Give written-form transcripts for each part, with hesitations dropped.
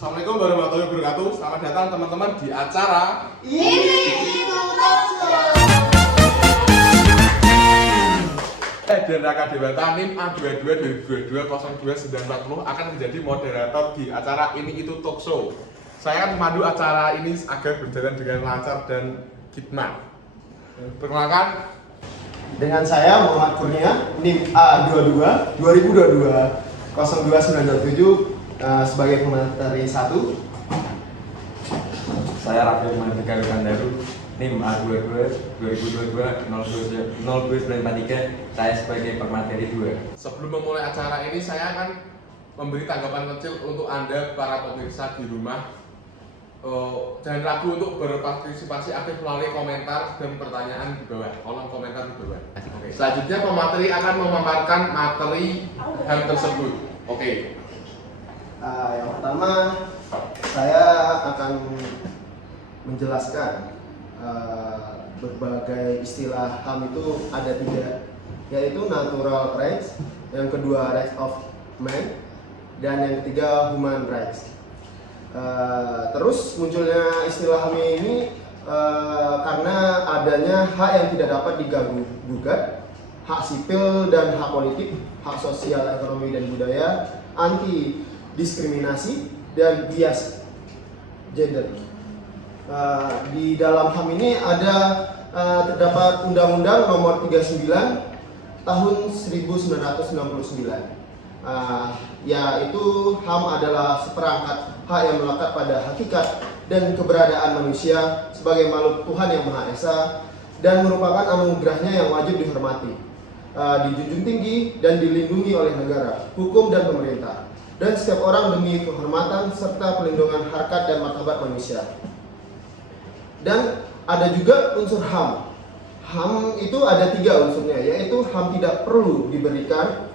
Assalamualaikum warahmatullahi wabarakatuh. Selamat datang teman-teman di acara dan Raka Dewata NIM A22 2022 02 akan menjadi moderator di acara ini itu talk show. Saya akan memandu acara ini agar berjalan dengan lancar dan khidmat. Perkenalkan, dengan saya Muhammad Kurnia, NIM A22 2022 02927 sebagai pemateri 1. Saya Rafael Mandeka Wikandaru, NIM A22 2022 02943, saya sebagai pemateri 2. sebelum memulai acara ini saya akan memberi tanggapan kecil untuk Anda para pemirsa di rumah. Jangan ragu untuk berpartisipasi aktif melalui komentar dan pertanyaan di bawah, kolom komentar di bawah. Oke. Selanjutnya pemateri akan memaparkan materi HAM tersebut. Oke. Yang pertama, saya akan menjelaskan berbagai istilah HAM itu ada 3, yaitu natural rights, yang kedua rights of man, dan yang ketiga human rights. Terus munculnya istilah HAM ini karena adanya hak yang tidak dapat diganggu gugat, hak sipil dan hak politik, hak sosial, ekonomi dan budaya, anti diskriminasi dan bias gender. Di dalam HAM ini ada terdapat Undang-Undang Nomor 39 Tahun 1999. Yaitu HAM adalah seperangkat hak yang melekat pada hakikat dan keberadaan manusia sebagai makhluk Tuhan yang Maha Esa dan merupakan anugerahnya yang wajib dihormati, dijunjung tinggi dan dilindungi oleh negara, hukum dan pemerintah, dan setiap orang demi kehormatan serta pelindungan harkat dan martabat manusia. Dan ada juga unsur HAM. HAM itu ada 3 unsurnya, yaitu HAM tidak perlu diberikan,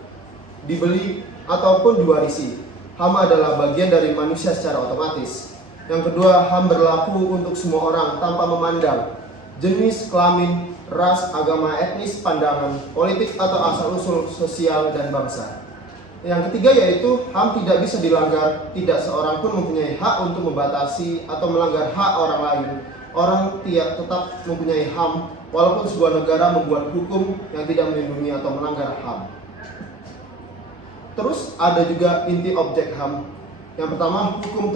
dibeli, ataupun diwarisi. HAM adalah bagian dari manusia secara otomatis. Yang kedua, HAM berlaku untuk semua orang tanpa memandang jenis, kelamin, ras, agama, etnis, pandangan, politik, atau asal-usul sosial dan bangsa. Yang ketiga yaitu HAM tidak bisa dilanggar, tidak seorang pun mempunyai hak untuk membatasi atau melanggar hak orang lain. Orang tetap mempunyai HAM walaupun sebuah negara membuat hukum yang tidak melindungi atau melanggar HAM. Terus ada juga inti objek HAM. Yang pertama, hukum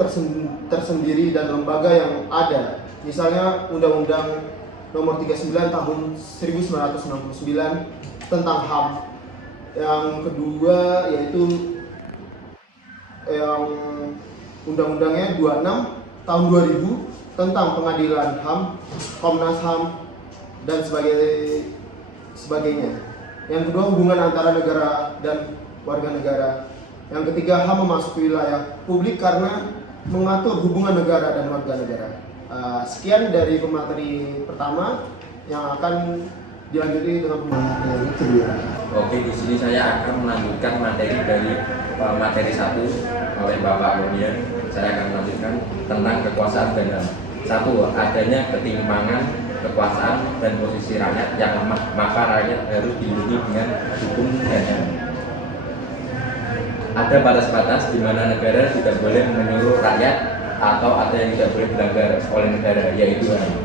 tersendiri dan lembaga yang ada. Misalnya Undang-Undang Nomor 39 Tahun 1969 tentang HAM. Yang kedua yaitu yang Undang-Undangnya 26 Tahun 2000 tentang pengadilan HAM, Komnas HAM, dan sebagainya. Yang kedua, hubungan antara negara dan warga negara. Yang ketiga, HAM memasuki wilayah publik karena mengatur hubungan negara dan warga negara. Sekian dari pemateri pertama yang akan dilanjuti dengan pemateri kedua. Oke, di sini saya akan melanjutkan materi dari materi 1 oleh Bapak Kurnia. Saya akan melanjutkan tentang kekuasaan dan HAM. 1. Adanya ketimpangan kekuasaan dan posisi rakyat yang lemah, maka rakyat harus dilindungi dengan hukum dan HAM. Ada batas-batas di mana negara tidak boleh menyuruh rakyat atau ada yang tidak boleh dilanggar oleh negara, yaitu HAM.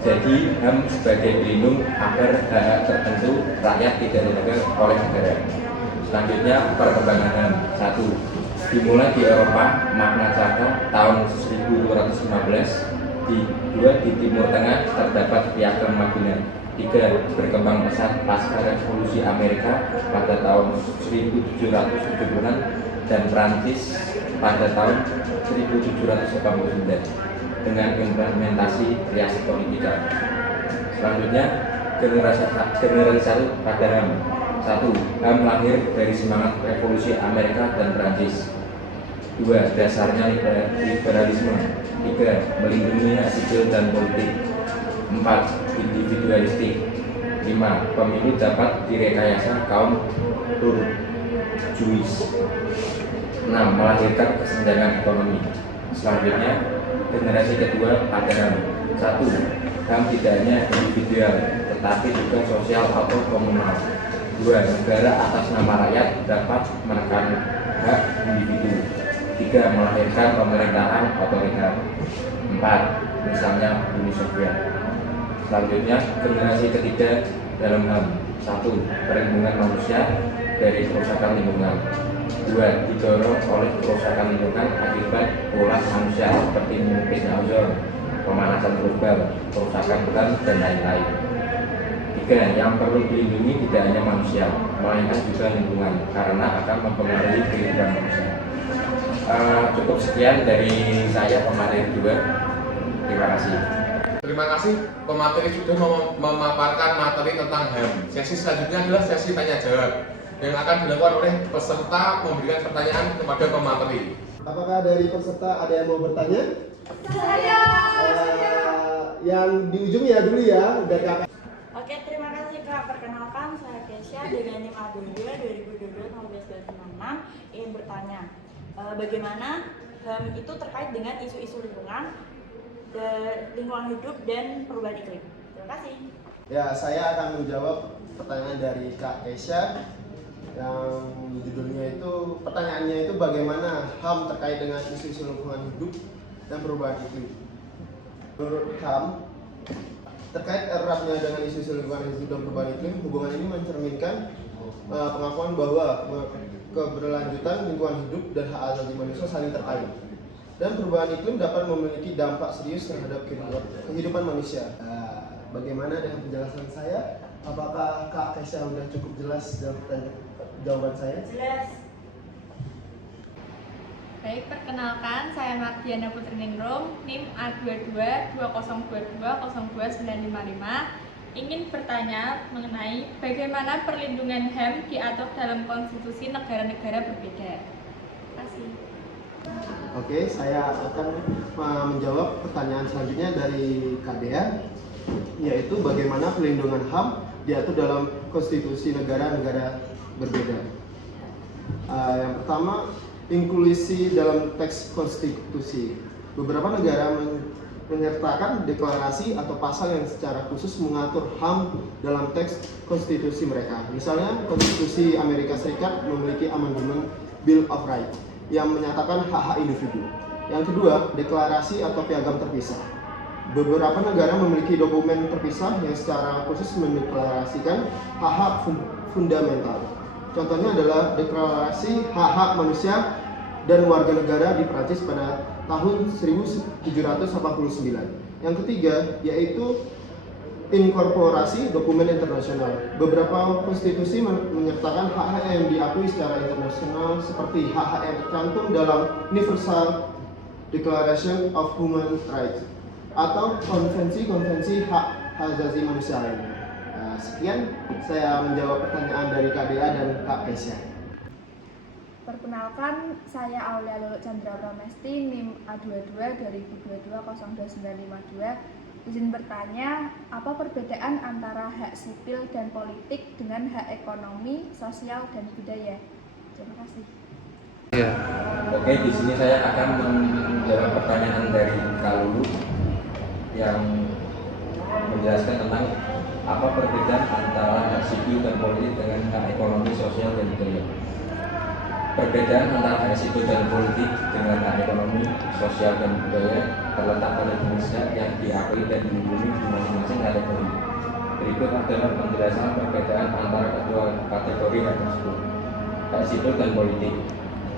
Jadi HAM sebagai pelindung agar hak tertentu rakyat tidak dilanggar oleh negara. Selanjutnya, perkembangan HAM. 1. Dimulai di Eropa, Magna Carta tahun 1215. 2. Di Timur Tengah terdapat Piagam Magelang. 3. Berkembang pesat pasca Revolusi Amerika pada tahun 1770-an dan Prancis pada tahun 1789 dengan implementasi kreasi politika. Selanjutnya, generasi 1 pada HAM. 1. HAM lahir dari semangat Revolusi Amerika dan Prancis. 2. Dasarnya liberalisme. 3. Melindungi hak sipil dan politik. 4. Individualistik. 5. Pemilu dapat direkayasa kaum Jewish. 6. Melahirkan kesenjangan ekonomi. Selanjutnya, generasi kedua pada HAM. 1. HAM tidak hanya individual, tetapi juga sosial atau komunal. 2. Negara atas nama rakyat dapat menekan hak individu. 3. Melahirkan pemerintahan otoriter. 4. Misalnya Uni Soviet. Selanjutnya, generasi ketiga dalam HAM. 1. Perlindungan manusia dari kerusakan lingkungan. 2. Didorong oleh kerusakan lingkungan akibat ulah manusia seperti menipisnya ozon, pemanasan global, kerusakan hutan, dan lain-lain. 3. Yang perlu dilindungi tidak hanya manusia, melainkan juga lingkungan, karena akan mempengaruhi kehidupan manusia. Cukup sekian dari saya, pemateri 2. Terima kasih. Terima kasih pemateri sudah memaparkan materi tentang HAM. Sesi selanjutnya adalah sesi tanya jawab yang akan dilakukan oleh peserta memberikan pertanyaan kepada pemateri. Apakah dari peserta ada yang mau bertanya? Saya. Yang di ujung ya dulu ya, dari kakak. Oke, terima kasih Kak. Perkenalkan, saya Kesha dengan NIM A22 2022-1596 ingin bertanya, bagaimana HAM itu terkait dengan isu-isu lingkungan hidup dan perubahan iklim. Terima kasih. Ya, saya akan menjawab pertanyaan dari Kak Kesha yang judulnya itu, pertanyaannya itu bagaimana HAM terkait dengan isu-isu lingkungan hidup dan perubahan iklim. Menurut HAM, terkait eratnya dengan isu-isu lingkungan hidup dan perubahan iklim, hubungan ini mencerminkan pengakuan bahwa keberlanjutan lingkungan hidup dan hak asasi manusia saling terkait. Dan perubahan iklim dapat memiliki dampak serius terhadap kehidupan manusia. Bagaimana dengan penjelasan saya? Apakah Kak Kesha sudah cukup jelas dalam jawaban saya? Jelas. Baik, perkenalkan, saya Mardiana Putri Ningrum, NIM A22 2022-02955, ingin bertanya mengenai bagaimana perlindungan HAM diatur dalam konstitusi negara-negara berbeda. Terima kasih. Oke, saya akan menjawab pertanyaan selanjutnya dari Kak Dea, yaitu bagaimana perlindungan HAM diatur dalam konstitusi negara-negara berbeda. Yang pertama, inklusi dalam teks konstitusi. Beberapa negara menyertakan deklarasi atau pasal yang secara khusus mengatur HAM dalam teks konstitusi mereka. Misalnya, konstitusi Amerika Serikat memiliki amandemen Bill of Rights yang menyatakan hak-hak individu. Yang kedua, deklarasi atau piagam terpisah. Beberapa negara memiliki dokumen terpisah yang secara khusus mendeklarasikan hak-hak fundamental. Contohnya adalah deklarasi hak-hak manusia dan warga negara di Prancis pada tahun 1789. Yang ketiga, yaitu inkorporasi dokumen internasional. Beberapa konstitusi menyertakan hak-hak yang diakui secara internasional seperti hak-hak yang tercantum dalam Universal Declaration of Human Rights atau konvensi-konvensi hak asasi manusia lainnya. Sekian saya menjawab pertanyaan dari Kak Dea dan Kak Kesha. Perkenalkan, saya Aulia Luluk Chandra Pramesti, NIM A22 2022-02952. Izin bertanya, apa perbedaan antara hak sipil dan politik dengan hak ekonomi, sosial, dan budaya? Terima kasih. Oke, di sini saya akan menjawab pertanyaan dari Kak Lulu yang menjelaskan tentang apa perbedaan antara hak sipil dan politik dengan hak ekonomi, sosial, dan budaya. Perbedaan antara hak sipil dan politik dengan hak ekonomi, sosial, dan budaya terletak pada jenisnya yang diakui dan dilindungi di masing-masing kategori. Berikut adalah penjelasan perbedaan antara kedua kategori hak tersebut. Hak sipil dan politik.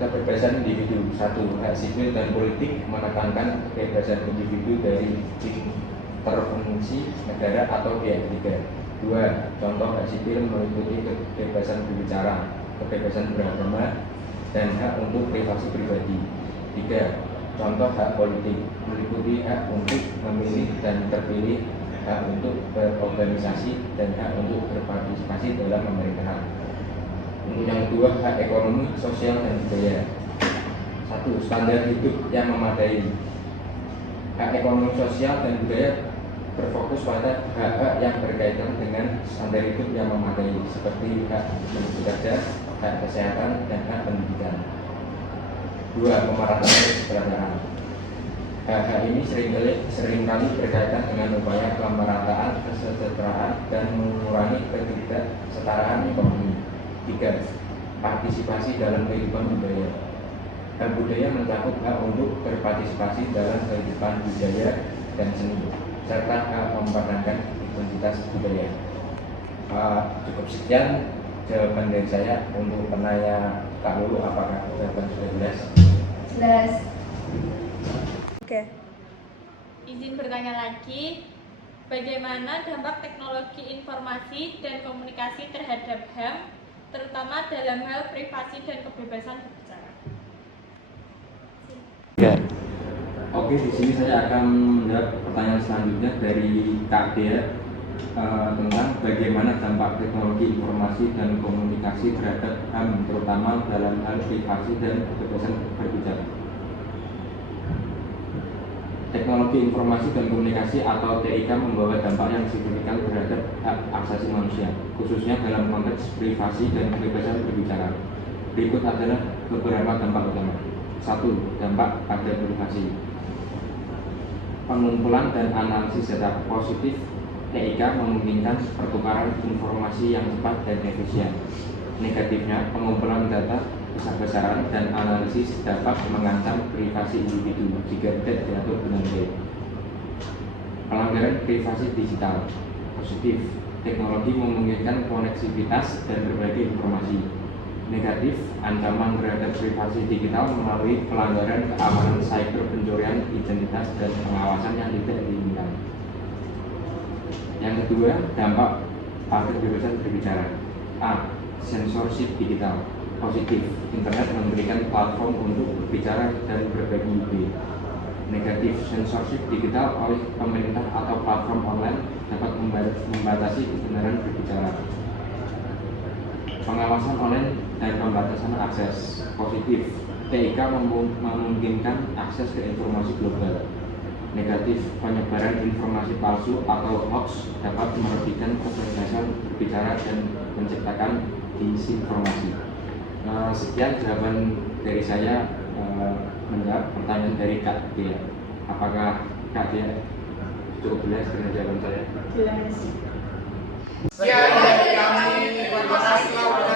Kebebasan individu. 1. Hak sipil dan politik menekankan kebebasan individu dari intervensi negara atau pihak ketiga. 2. Contoh hak sipil meliputi kebebasan berbicara, kebebasan beragama, dan hak untuk privasi pribadi. 3. Contoh hak politik meliputi hak untuk memilih dan terpilih, hak untuk berorganisasi, dan hak untuk berpartisipasi dalam pemerintahan. Untuk yang kedua, hak ekonomi, sosial, dan budaya. 1. Standar hidup yang memadai. Hak ekonomi, sosial, dan budaya berfokus pada hak-hak yang berkaitan dengan standar hidup yang memadai, seperti hak bekerja, hak kesehatan, dan hak pendidikan. 2. Pemerataan kesejahteraan. Hak-hak ini seringkali berkaitan dengan upaya pemerataan kesejahteraan dan mengurangi ketidaksetaraan ekonomi. 3. Partisipasi dalam kehidupan budaya. HAM budaya mencakup hak untuk berpartisipasi dalam kehidupan budaya dan seni, serta hak mempertahankan identitas budaya. Cukup sekian jawaban dari saya. Untuk penanya Kak Lulu, apakah jawaban sudah jelas? Jelas. Oke. Izin bertanya lagi, bagaimana dampak teknologi informasi dan komunikasi terhadap HAM, terutama dalam hal privasi dan kebebasan berbicara? Ya. Oke, di sini saya akan menjawab pertanyaan selanjutnya dari Kak Dea tentang bagaimana dampak teknologi informasi dan komunikasi terhadap HAM, terutama dalam hal privasi dan kebebasan berbicara. Teknologi informasi dan komunikasi atau TIK membawa dampak yang signifikan terhadap hak asasi manusia, khususnya dalam konteks privasi dan kebebasan berbicara. Berikut adalah beberapa dampak utama. 1. Dampak pada privasi. Pengumpulan dan analisis data positif TIK memungkinkan pertukaran informasi yang cepat dan efisien. Negatifnya, pengumpulan data besar-besaran dan analisis dapat mengancam privasi individu jika tidak diatur dengan baik. Pelanggaran privasi digital. Positif, teknologi memungkinkan koneksivitas dan berbagi informasi. Negatif, ancaman terhadap privasi digital melalui pelanggaran keamanan cyber, pencurian identitas, dan pengawasan yang tidak diinginkan. Yang kedua, dampak pada kebebasan berbicara. A. Censorship digital. Positif, internet memberikan platform untuk berbicara dan berbagi ide. Negatif, censorship digital oleh pemerintah atau platform online dapat membatasi kebenaran berbicara. Pengawasan online dan pembatasan akses. Positif, TIK memungkinkan akses ke informasi global. Negatif, penyebaran informasi palsu atau hoax dapat merugikan kebebasan berbicara dan menciptakan disinformasi. Sekian jawaban dari saya menjawab pertanyaan dari Kak Dea. Apakah Kak Dea cukup jelas dengan jawaban saya? Jelas. Sekian dari kami. Terima kasih.